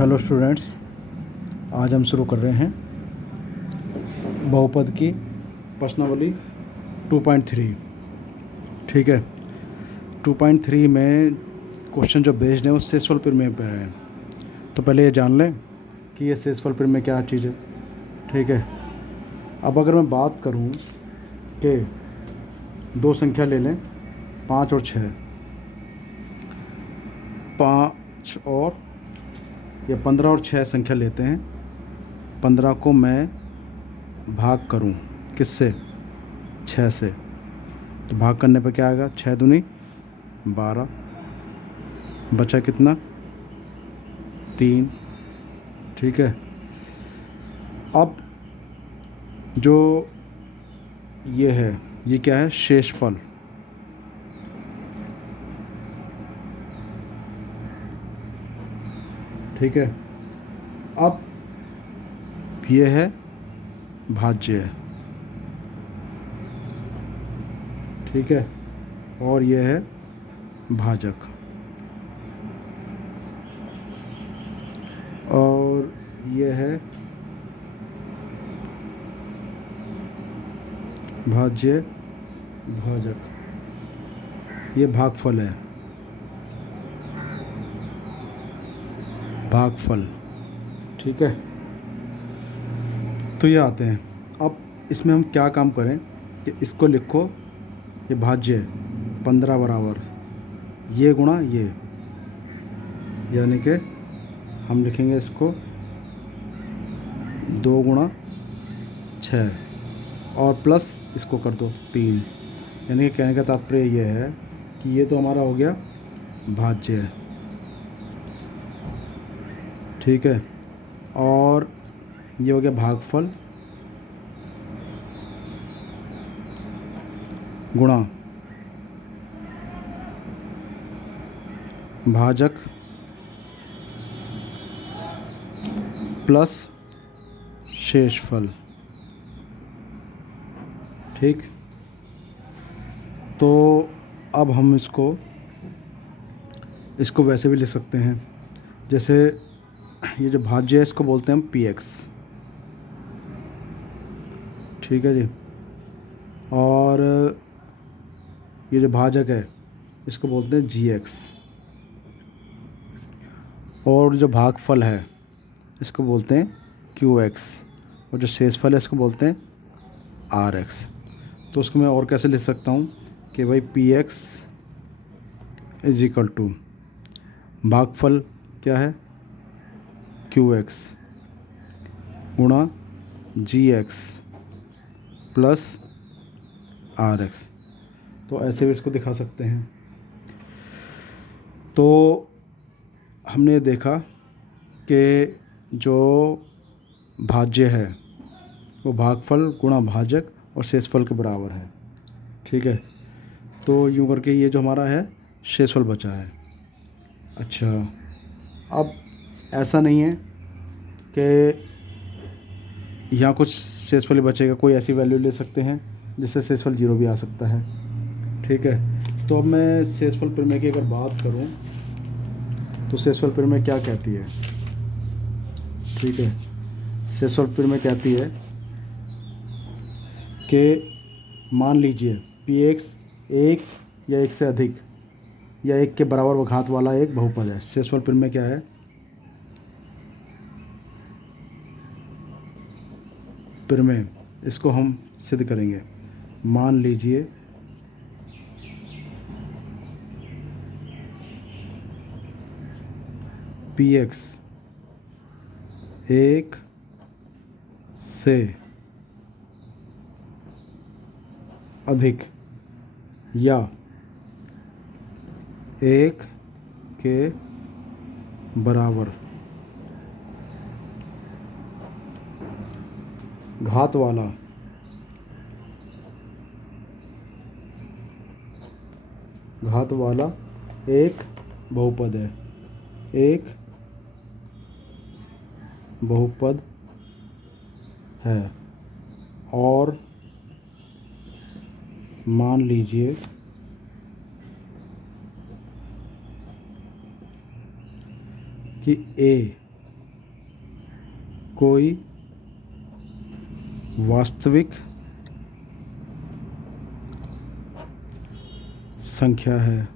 Hello students, आज हम शुरू कर रहे हैं बहुपद की प्रश्नावली 2.3। ठीक है, 2.3 में क्वेश्चन जो बेस्ड है वो सेसफल प्रमेय पर है। तो पहले ये जान लें कि ये सेसफल प्रमेय क्या चीज़ है। ठीक है, अब अगर मैं बात करूं कि दो संख्या ले लें, 5 और 6, 5 और या 15 और 6 संख्या लेते हैं। 15 को मैं भाग करूं किससे? 6 से। तो भाग करने पर क्या आएगा? 6 दूनी 12, बचा कितना? 3। ठीक है, अब जो ये है, ये क्या है? शेषफल। ठीक है, अब ये है भाज्य। ठीक है, और ये है भाजक, और ये है भाज्य भाजक। ये भागफल है, भागफल। ठीक है, तो ये आते हैं। अब इसमें हम क्या काम करें कि इसको लिखो, ये भाज्य 15 बराबर ये गुणा ये, यानी कि हम लिखेंगे इसको 2 गुणा 6 और प्लस इसको कर दो 3। यानी कि कहने का तात्पर्य ये है कि ये तो हमारा हो गया भाज्य। ठीक है, और ये हो गया भागफल गुणा भाजक प्लस शेषफल। ठीक, तो अब हम इसको वैसे भी लिख सकते हैं, जैसे ये जो भाज्य है इसको बोलते हैं हम px। ठीक है जी, और ये जो भाजक है इसको बोलते हैं gx, और जो भागफल है इसको बोलते हैं qx, और जो शेषफल है इसको बोलते हैं rx। तो उसको मैं और कैसे लिख सकता हूँ कि भाई px इज इक्वल टू भागफल क्या है? qx गुणा gx प्लस rx। तो ऐसे भी इसको दिखा सकते हैं। तो हमने देखा कि जो भाज्य है वो भागफल गुणा भाजक और शेषफल के बराबर है। ठीक है, तो यूँ करके ये जो हमारा है शेषफल बचा है। अच्छा, अब ऐसा नहीं है कि यहाँ कुछ शेषफल ही बचेगा, कोई ऐसी वैल्यू ले सकते हैं जिससे शेषफल 0 भी आ सकता है। ठीक है, तो अब मैं शेषफल प्रमेय की अगर बात करूँ तो शेषफल प्रमेय क्या कहती है? ठीक है, शेषफल प्रमेय कहती है कि मान लीजिए px एक या एक से अधिक या एक के बराबर घात वाला एक बहुपद है। शेषफल प्रमेय क्या है? प्रमेय, इसको हम सिद्ध करेंगे। मान लीजिए px एक से अधिक या एक के बराबर घात वाला एक बहुपद है, एक बहुपद है। और मान लीजिए कि a कोई वास्तविक संख्या है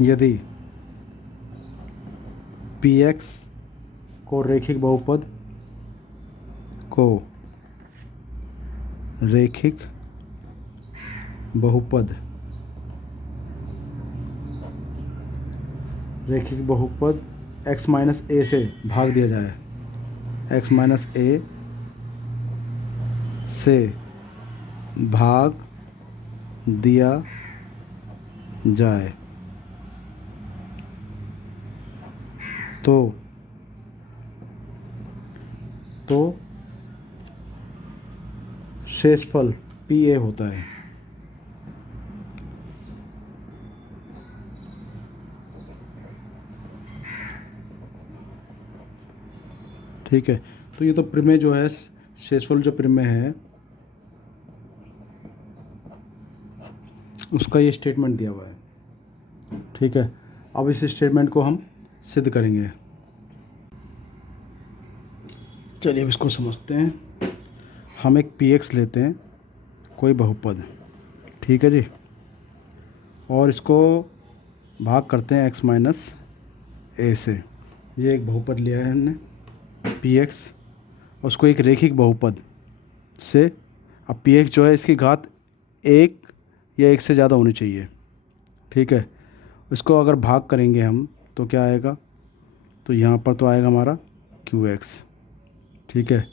यदि px को रैखिक बहुपद x माइनस ए से भाग दिया जाए, x माइनस ए से भाग दिया जाए तो शेषफल PA होता है। ठीक है, तो ये तो प्रमेय जो है, शेषफल जो प्रमेय है उसका ये स्टेटमेंट दिया हुआ है। ठीक है, अब इस स्टेटमेंट को हम सिद्ध करेंगे। चलिए अब इसको समझते हैं। हम एक px लेते हैं, कोई बहुपद, ठीक है जी, और इसको भाग करते हैं x माइनस ए से। ये एक बहुपद लिया है हमने px, उसको एक रैखिक बहुपद से, अब px जो है इसकी घात 1 या 1 से ज़्यादा होनी चाहिए। ठीक है, इसको अगर भाग करेंगे हम तो क्या आएगा, तो यहाँ पर तो आएगा हमारा qx, ठीक है,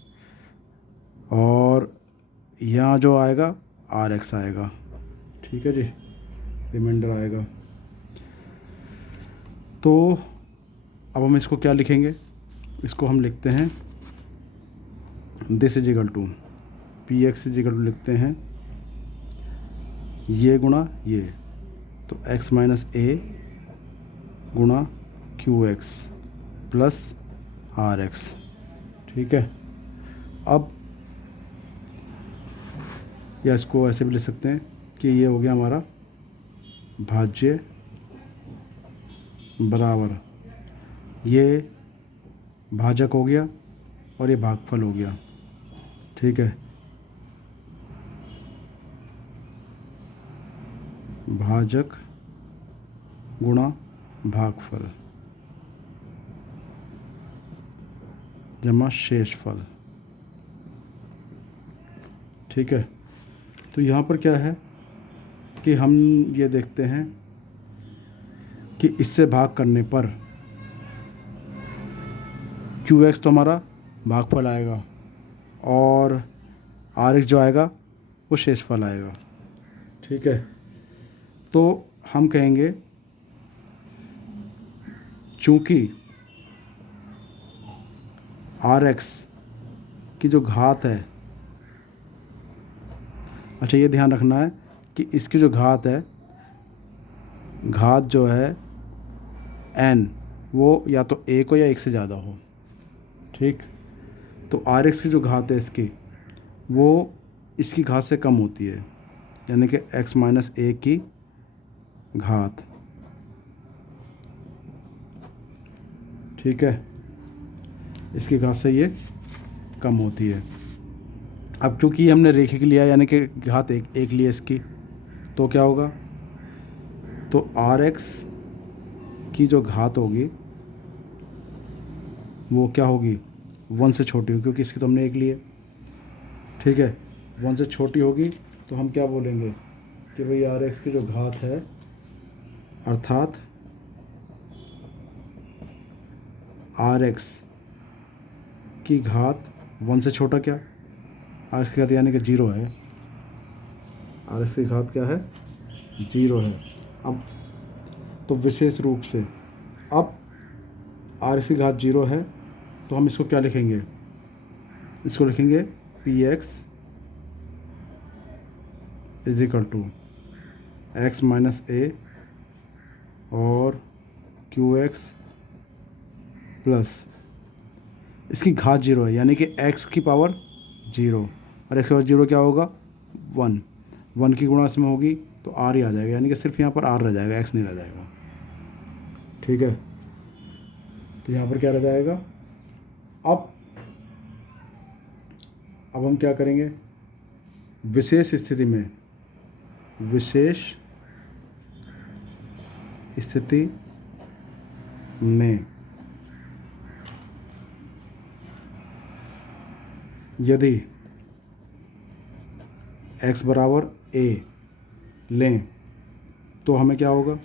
और यहाँ जो आएगा rx आएगा। ठीक है जी, रिमाइंडर आएगा। तो अब हम इसको क्या लिखेंगे, इसको हम लिखते हैं this is equal to px is equal to लिखते हैं ये गुणा ये, तो x माइनस ए गुणा qx प्लस rx। ठीक है, अब या इसको ऐसे भी लिख सकते हैं कि ये हो गया हमारा भाज्य बराबर, ये भाजक हो गया और ये भागफल हो गया। ठीक है, भाजक गुणा भागफल जमा शेषफल। ठीक है, तो यहाँ पर क्या है कि हम ये देखते हैं कि इससे भाग करने पर qx तो हमारा भागफल आएगा और rx जो आएगा वो शेषफल आएगा। ठीक है, तो हम कहेंगे चूँकि rx की जो घात है, अच्छा ये ध्यान रखना है कि इसकी जो घात है, घात जो है n वो या तो 1 हो या 1 से ज़्यादा हो। ठीक, तो rx की जो घात है इसकी, वो इसकी घात से कम होती है, यानी कि x माइनस ए की घात। ठीक है, इसकी घात से ये कम होती है। अब क्योंकि हमने रैखिक लिया, यानी कि घात एक लिया इसकी, तो क्या होगा, तो rx की जो घात होगी वो क्या होगी, 1 से छोटी होगी, क्योंकि इसकी तो हमने 1 ली है। ठीक है, 1 से छोटी होगी तो हम क्या बोलेंगे कि भाई rx की जो घात है, अर्थात rx की घात 1 से छोटा, क्या rx की घात यानी कि 0 है, rx की घात क्या है, 0 है। अब तो विशेष रूप से अब rx की घात 0 है, तो हम इसको क्या लिखेंगे, इसको लिखेंगे px is equal to x minus a और qx प्लस इसकी घात 0 है, यानी कि x की पावर 0, और x की पावर 0 क्या होगा, 1 की गुणा इसमें होगी तो r ही आ जाएगा, यानी कि सिर्फ यहाँ पर r रह जाएगा, x नहीं रह जाएगा। ठीक है, तो यहाँ पर क्या रह जाएगा। अब हम क्या करेंगे, विशेष स्थिति में यदि x बराबर a लें तो हमें क्या होगा,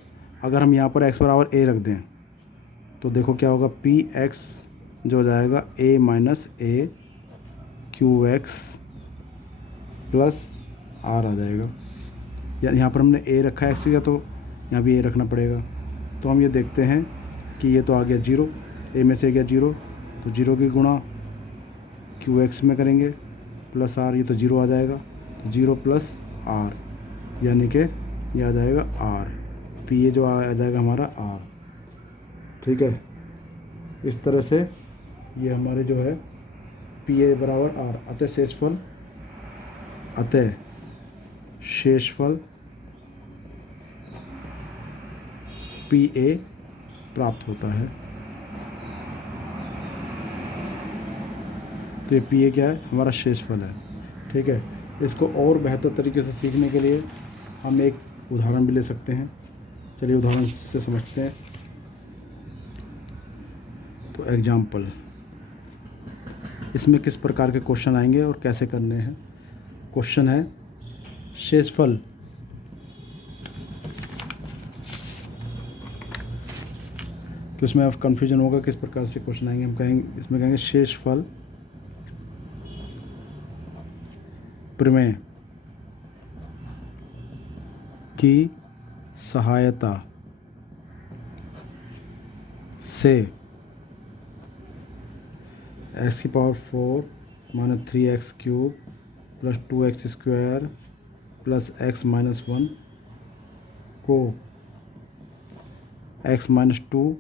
अगर हम यहाँ पर x बराबर a रख दें तो देखो क्या होगा, px जो हो जाएगा a minus a qx plus r आ जाएगा। या यहाँ पर हमने a रखा है x का, तो यहाँ भी a रखना पड़ेगा। तो हम ये देखते हैं कि ये तो आ गया 0, a में से गया 0, तो 0 की गुणा qx में करेंगे प्लस r, ये तो 0 आ जाएगा, तो 0 प्लस r यानी कि ये आ जाएगा r, p जो आ जाएगा हमारा r। ठीक है, इस तरह से ये हमारे जो है पी ए बराबर r, अतः शेषफल पी ए प्राप्त होता है। तो ये पी ए क्या है, हमारा शेषफल है। ठीक है, इसको और बेहतर तरीके से सीखने के लिए हम एक उदाहरण भी ले सकते हैं। चलिए उदाहरण से समझते हैं। तो एग्जाम्पल, इसमें किस प्रकार के क्वेश्चन आएंगे और कैसे करने हैं। क्वेश्चन है शेषफल कि उसमें अब कन्फ्यूजन होगा किस प्रकार से क्वेश्चन आएंगे। हम कहेंगे, इसमें कहेंगे शेषफल प्रमेय की सहायता से x की power 4 minus 3x cube plus 2x square plus x minus 1 को x माइनस 2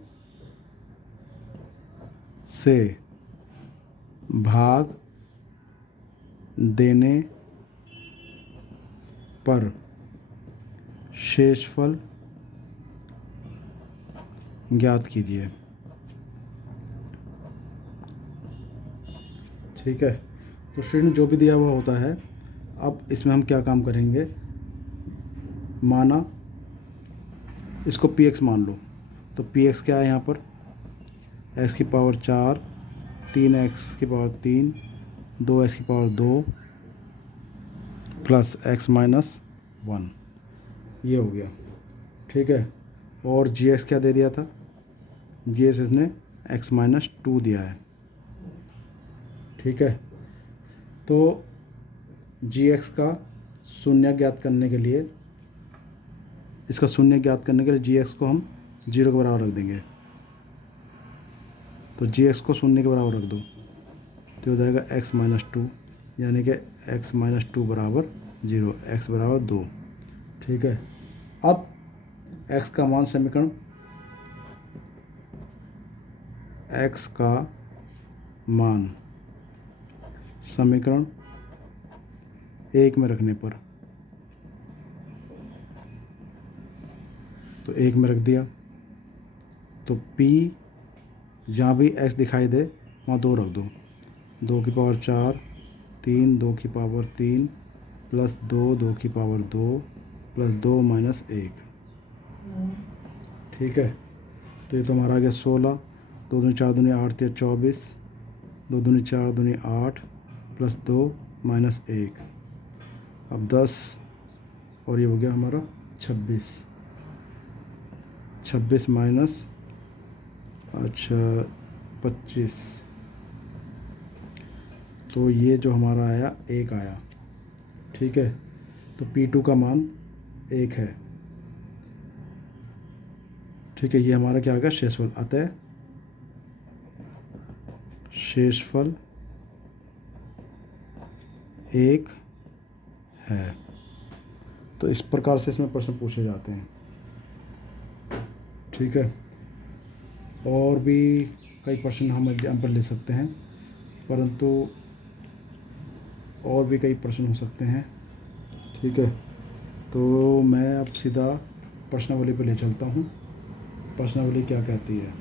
से भाग देने पर शेषफल ज्ञात कीजिए। ठीक है, तो स्टूडेंट जो भी दिया हुआ होता है, अब इसमें हम क्या काम करेंगे, माना इसको px मान लो, तो px क्या है यहाँ पर, x की पावर 4, 3x की पावर 3, 2x की पावर 2 प्लस x माइनस 1, ये हो गया। ठीक है, और gx क्या दे दिया था, gx इसने x माइनस 2 दिया है। ठीक है, तो gx का शून्य ज्ञात करने के लिए, इसका शून्य ज्ञात करने के लिए gx को हम 0 के बराबर रख देंगे। तो gx को शून्य के बराबर रख दो तो हो जाएगा x माइनस 2, यानी कि x माइनस 2 बराबर 0, x बराबर 2। ठीक है, अब x का मान समीकरण, x का मान समीकरण 1 में रखने पर, तो 1 में रख दिया, तो p जहाँ भी x दिखाई दे वहाँ 2 रख दो, 2 की पावर 4, 3, 2 की पावर 3 प्लस 2, 2 की पावर 2 प्लस 2 माइनस 1। ठीक है, तो ये तो हमारा आ गया 16, 2 दूनी 4 दूनी 8 या 24, 2 दूनी 4 दूनी 8 प्लस 2 माइनस 1, अब 10 और ये हो गया हमारा 26, 26 माइनस 25, तो ये जो हमारा आया 1 आया। ठीक है, तो P2 का मान 1 है। ठीक है, ये हमारा क्या आ गया, शेषफल, अतः शेषफल 1 है। तो इस प्रकार से इसमें प्रश्न पूछे जाते हैं। ठीक है, और भी कई प्रश्न हम एग्जाम्पल ले सकते हैं, परंतु और भी कई प्रश्न हो सकते हैं। ठीक है, तो मैं अब सीधा प्रश्नावली पे ले चलता हूँ। प्रश्नावली क्या कहती है,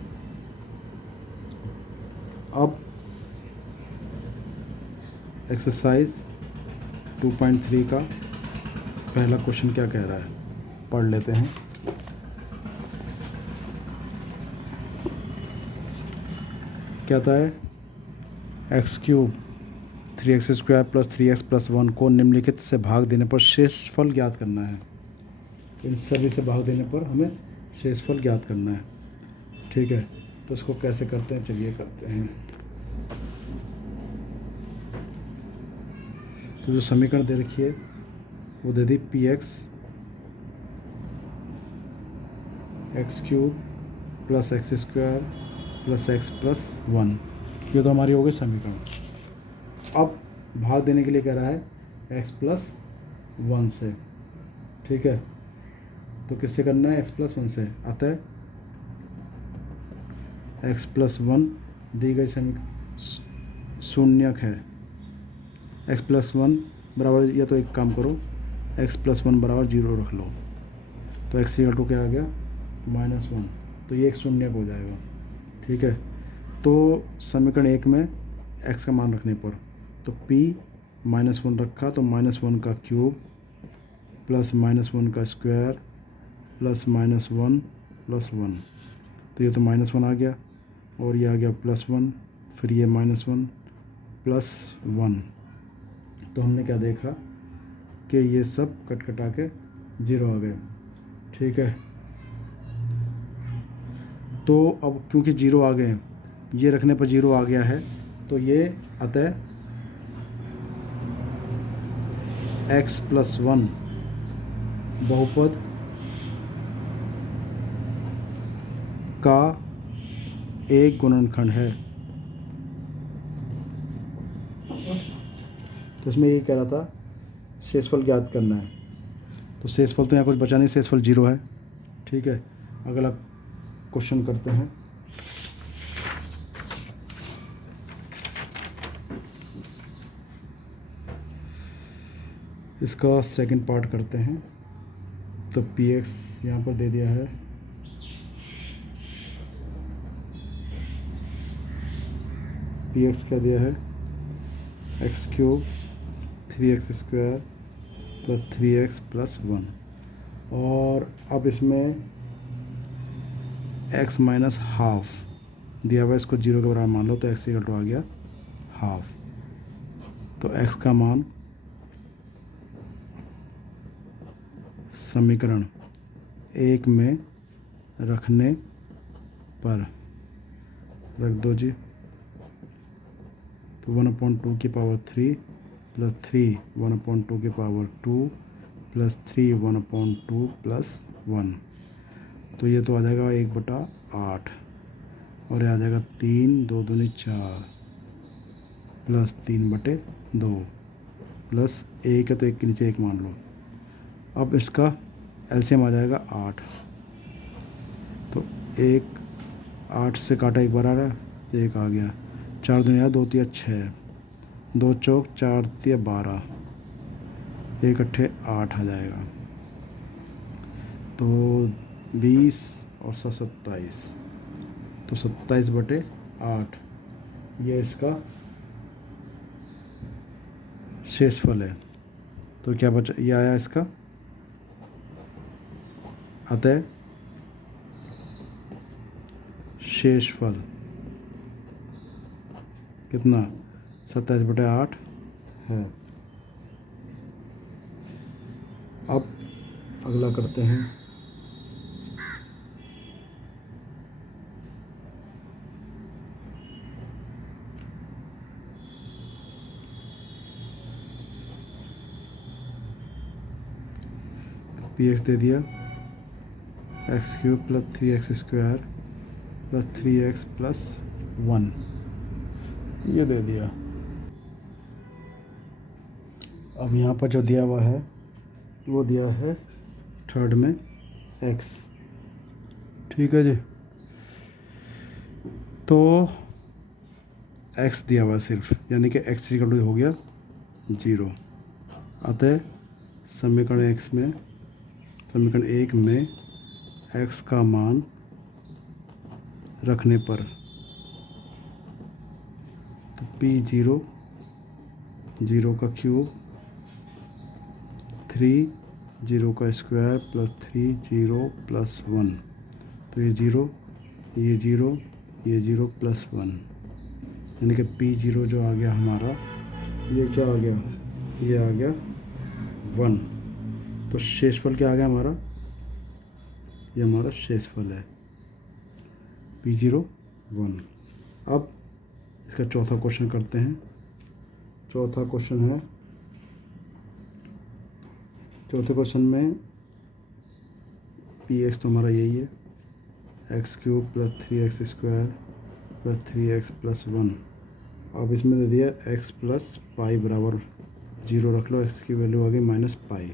अब एक्सरसाइज 2.3 का पहला क्वेश्चन क्या कह रहा है, पढ़ लेते हैं। क्या आता है, x³ 3x² + 3x + 1 को निम्नलिखित से भाग देने पर शेषफल ज्ञात करना है। इन सभी से भाग देने पर हमें शेषफल ज्ञात करना है। ठीक है, तो इसको कैसे करते हैं, चलिए करते हैं। तो जो समीकरण दे रखी है वो दे दी px x³ + x² + x + 1। ये तो हमारी हो गई समीकरण। अब भाग देने के लिए कह रहा है x + 1 से। ठीक है, तो किससे करना है, x + 1 से। अतः x + 1 दी गई समीकरण शून्यक है। x + 1 बराबर, या तो एक काम करो, x + 1 बराबर 0 रख लो, तो x = क्या आ गया, -1। तो ये एक शून्यक हो जाएगा। ठीक है, तो समीकरण 1 में x का मान रखने पर तो p -1 रखा, तो -1 का क्यूब प्लस -1 का स्क्वायर प्लस -1 + 1, तो ये तो -1 आ गया और ये आ गया +1, फिर ये -1 + 1। तो हमने क्या देखा कि ये सब कट कटा के 0 आ गए। ठीक है, तो अब क्योंकि 0 आ गए, ये रखने पर 0 आ गया है, तो ये अतः x + 1 बहुपद का एक गुणनखंड है। तो इसमें ये कह रहा था शेषफल ज्ञात करना है, तो शेषफल तो यहाँ कुछ बचा नहीं, शेषफल 0 है। ठीक है, अगला क्वेश्चन करते हैं। इसका सेकंड पार्ट करते हैं। तो px यहाँ पर दे दिया है, px क्या दिया है, x³ 3x² + 3x + 1। और अब इसमें x - ½ दिया हुआ है, इसको 0 के बराबर मान लो, तो x = आ गया ½ तो x का मान समीकरण 1 में रखने पर रख दो जी, तो 1/2 की पावर 3 + 3 1/2 की पावर 2 + 3 1/2 + 1, तो ये तो आ जाएगा 1/8 और ये आ जाएगा 3 2 दूनी 4 + 3/2 प्लस 1 है तो 1 के नीचे 1 मान लो। अब इसका एलसीएम आ जाएगा 8, तो 1 8 से काटा 1 बार आ रहा है, तो 1 आ गया। 4 दूनी 2 3 6 2 चौक 4 3 12 1 अट्ठे 8 आ जाएगा। तो 20 और 27, तो 27/8 ये इसका शेषफल है। तो क्या बचा, ये आया इसका, अतः शेषफल कितना 27/8 है। अब अगला करते हैं। px दे दिया x³ + 3x² + 3x + 1, ये दे दिया। अब यहाँ पर जो दिया हुआ है वो दिया है थर्ड में x। ठीक है जी, तो x दिया हुआ सिर्फ, यानी कि x = हो गया 0। अतः समीकरण 1 में x का मान रखने पर पी ज़ीरो, ज़ीरो का क्यूब, 3 ज़ीरो का स्क्वायर प्लस 3 ज़ीरो प्लस 1, तो ये ज़ीरो, ये ज़ीरो, ये ज़ीरो प्लस 1, यानी कि पी ज़ीरो जो आ गया हमारा, ये क्या आ गया, ये आ गया 1। तो शेषफल क्या आ गया हमारा, ये हमारा शेषफल है पी ज़ीरो 1। अब इसका चौथा क्वेश्चन करते हैं। चौथा क्वेश्चन है, चौथे क्वेश्चन में पी एक्स तो हमारा यही है, x cube plus 3x square plus 3x plus 1। अब इसमें दे दिया x प्लस पाई बराबर 0 रख लो, x की वैल्यू आ गई माइनस पाई।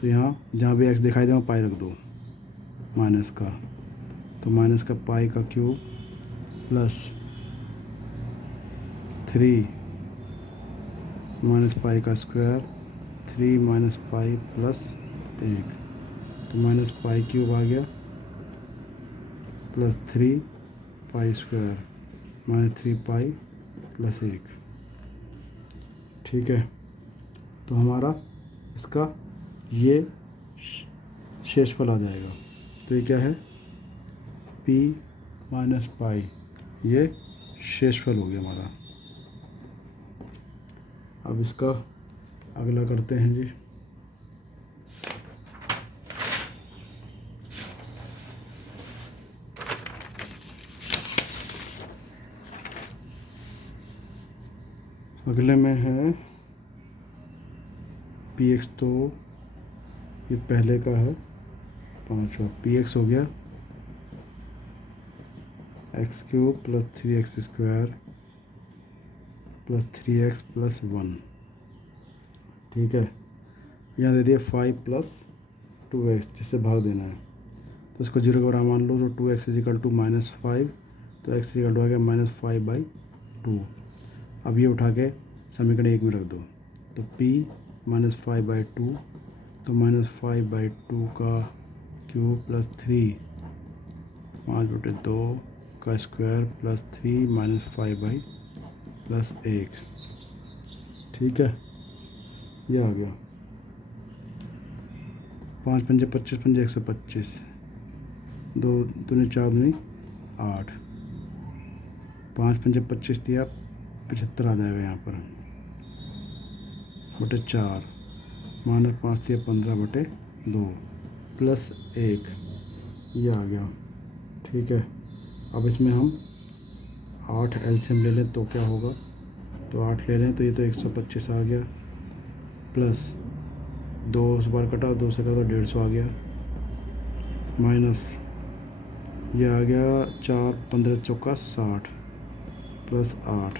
तो यहाँ जहाँ भी x दिखाई दे वहाँ पाई रख दो माइनस का, तो माइनस का पाई का क्यूब प्लस 3 माइनस पाई का स्क्वायर, 3 माइनस पाई प्लस 1, तो माइनस पाई क्यूब आ गया plus 3 pi square minus 3 pi plus 1। ठीक है, तो हमारा इसका ये शेषफल आ जाएगा। तो ये क्या है, p माइनस पाई, ये शेषफल हो गया हमारा। अब इसका अगला करते हैं जी। अगले में है पी एक्स, तो ये पहले का है 5वां, पी एक्स हो गया x cube plus 3x square plus 3x plus 1। ठीक है, यहाँ दे दिया 5 प्लस 2x, जिससे भाग देना है, तो इसको 0 के बराबर मान लो, तो 2x इजिकल टू माइनस 5, तो x इजिकल टू आ गया -5/2। अब ये उठा के समीकरण 1 में रख दो, तो p -5/2, तो -5/2 का क्यूब प्लस 3 5/2 का स्क्वायर प्लस 3 -5 प्लस 1। ठीक है, ये आ गया 5 पंजे 25 पंजे 125, 2 दूनी 4 दूनी 8, 5 पंजे 25 दिया 75 आ जाएगा यहाँ पर बटे 4, माइनस 5 दिया 15/2 प्लस 1, ये आ गया। ठीक है, अब इसमें हम 8 एलसीएम ले लें तो क्या होगा, तो 8 ले लें तो ये तो 125 आ गया, प्लस 2 बार कटा, 2 से कटा तो 150 आ गया, माइनस ये आ गया 4 15 चौका 60 प्लस 8।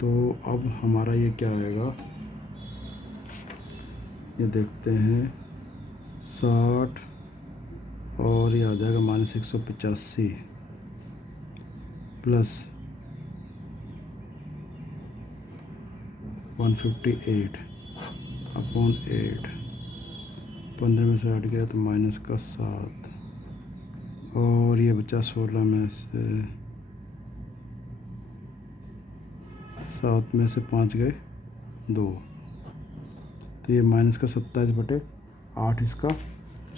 तो अब हमारा ये क्या आएगा, ये देखते हैं 60 और ये आ जाएगा -185 प्लस 158 अपॉन 8, 15 में से 8 गया तो माइनस का 7, और ये बचा 16 में से 7 में से 5 गए 2, तो ये माइनस का 27/8 इसका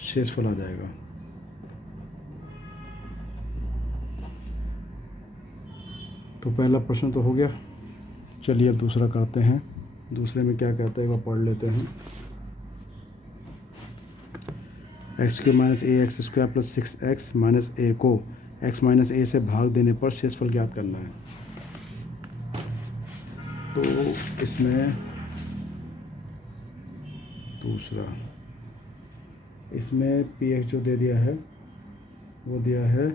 शेषफल आ जाएगा। तो पहला प्रश्न तो हो गया। चलिए अब दूसरा करते हैं। दूसरे में क्या कहता है एक बार पढ़ लेते हैं। x³ minus ax square plus 6x minus a को x माइनस a से भाग देने पर शेषफल ज्ञात करना है। तो इसमें दूसरा, इसमें px जो दे दिया है वो दिया है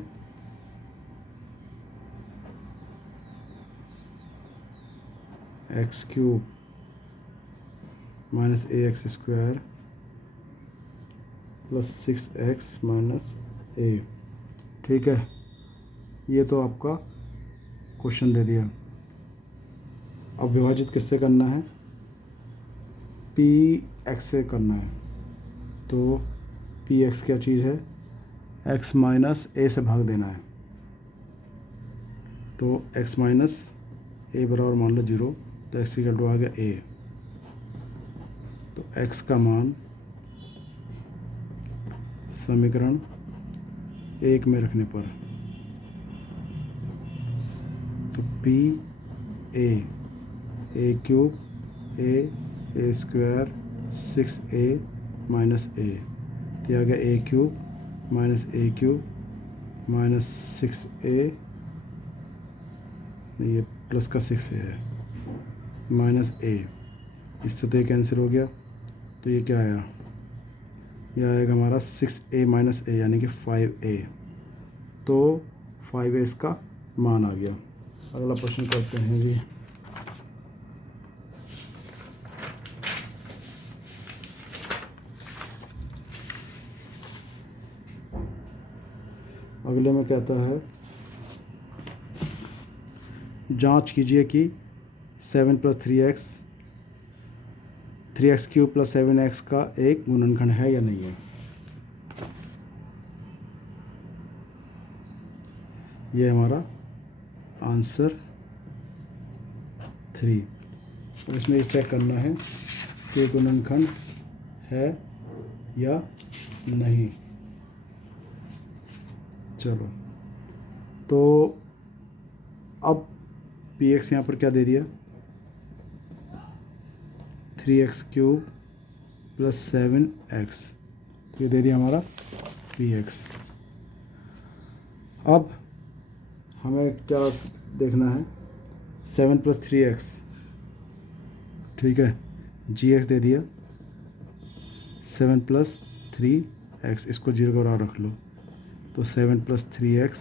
x³ minus ax square plus 6x minus a। ठीक है, ये तो आपका क्वेश्चन दे दिया। अब विभाजित किससे करना है, px से करना है। तो px क्या चीज़ है, x माइनस a से भाग देना है। तो x माइनस ए बराबर मान लो 0, तो x इक्वल टू आ गया a। तो x का मान समीकरण 1 में रखने पर, तो p a cube a square 6a minus a, तो यह आ गया a cube minus a cube minus 6a, नहीं ये प्लस का 6a है, माइनस a, इससे तो ये कैंसिल हो गया, तो ये क्या आया, यह आएगा हमारा 6a माइनस a यानी कि 5a। तो 5a इसका मान आ गया। अगला प्रश्न करते हैं जी। अगले में कहता है जांच कीजिए कि 7 plus 3x cube plus 7x का एक गुणनखंड है या नहीं है। ये हमारा आंसर 3। और इसमें ये चेक करना है कि गुणनखंड है या नहीं। चलो, तो अब px यहाँ पर क्या दे दिया, 3x क्यूब प्लस 7x, ये दे दिया हमारा px। अब हमें क्या देखना है, 7 प्लस 3x, ठीक है, gx दे दिया, 7 प्लस 3x, इसको 0 का बराबर रख लो, तो 7 प्लस 3x,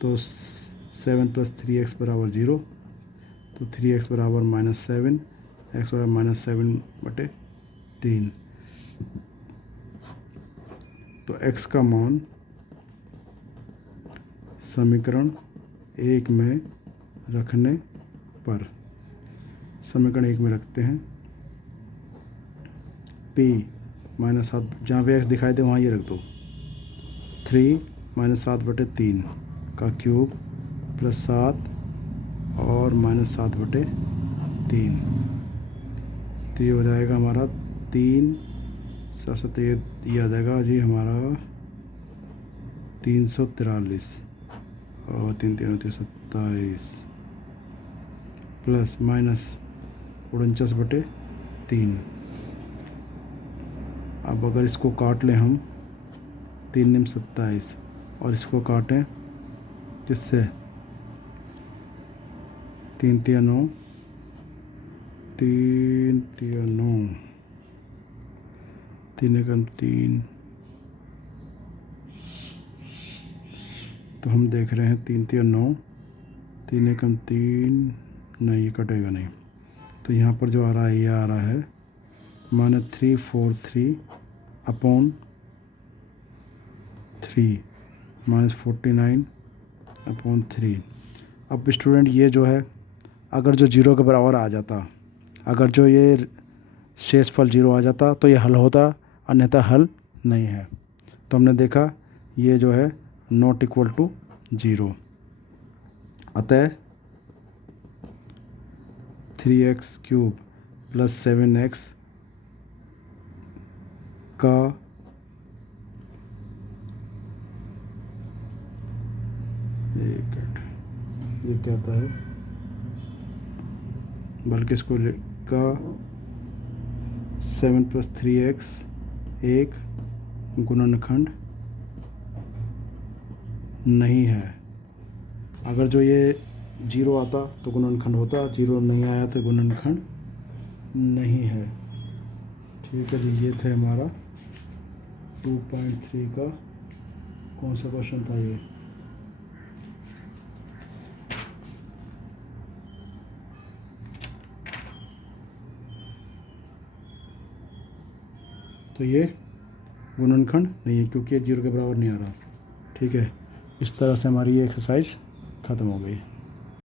तो 7 प्लस 3x बराबर 0, तो 3x बराबर -7, x बराबर -7/3। तो x का मान समीकरण 1 में रखने पर, समीकरण 1 में रखते हैं, p -7, जहाँ पे x दिखाई दे वहाँ ये रख दो, 3 -7/3 का क्यूब प्लस 7 और -7/3, तो ये हो जाएगा हमारा 3 7 ये आ जाएगा जी हमारा 343 और 3 3 27 प्लस माइनस 49/3। अब अगर इसको काट लें हम, 3 निम 27 और इसको काटें किससे, 3 3 9, 3 3 9, 3 एकम 3, तो हम देख रहे हैं 3 3 9, 3 एकम 3, नहीं ये कटेगा नहीं, तो यहाँ पर जो आ रहा है ये आ रहा है -343/3 -49/3। अब स्टूडेंट ये जो है, अगर जो 0 के बराबर आ जाता, अगर जो ये शेषफल 0 आ जाता तो ये हल होता, अन्यथा हल नहीं है। तो हमने देखा ये जो है नॉट इक्वल टू 0, अतः 3x क्यूब प्लस 7x का ये क्या आता है, बल्कि इसको का 7 प्लस 3x एक गुणनखंड नहीं है। अगर जो ये 0 आता तो गुणनखंड होता, 0 नहीं आया तो गुणनखंड नहीं है। ठीक है जी, ये थे हमारा 2.3 का कौन सा क्वेश्चन था ये, तो ये गुणनखंड नहीं है क्योंकि ये 0 के बराबर नहीं आ रहा। ठीक है, इस तरह से हमारी ये एक्सरसाइज ख़त्म हो गई।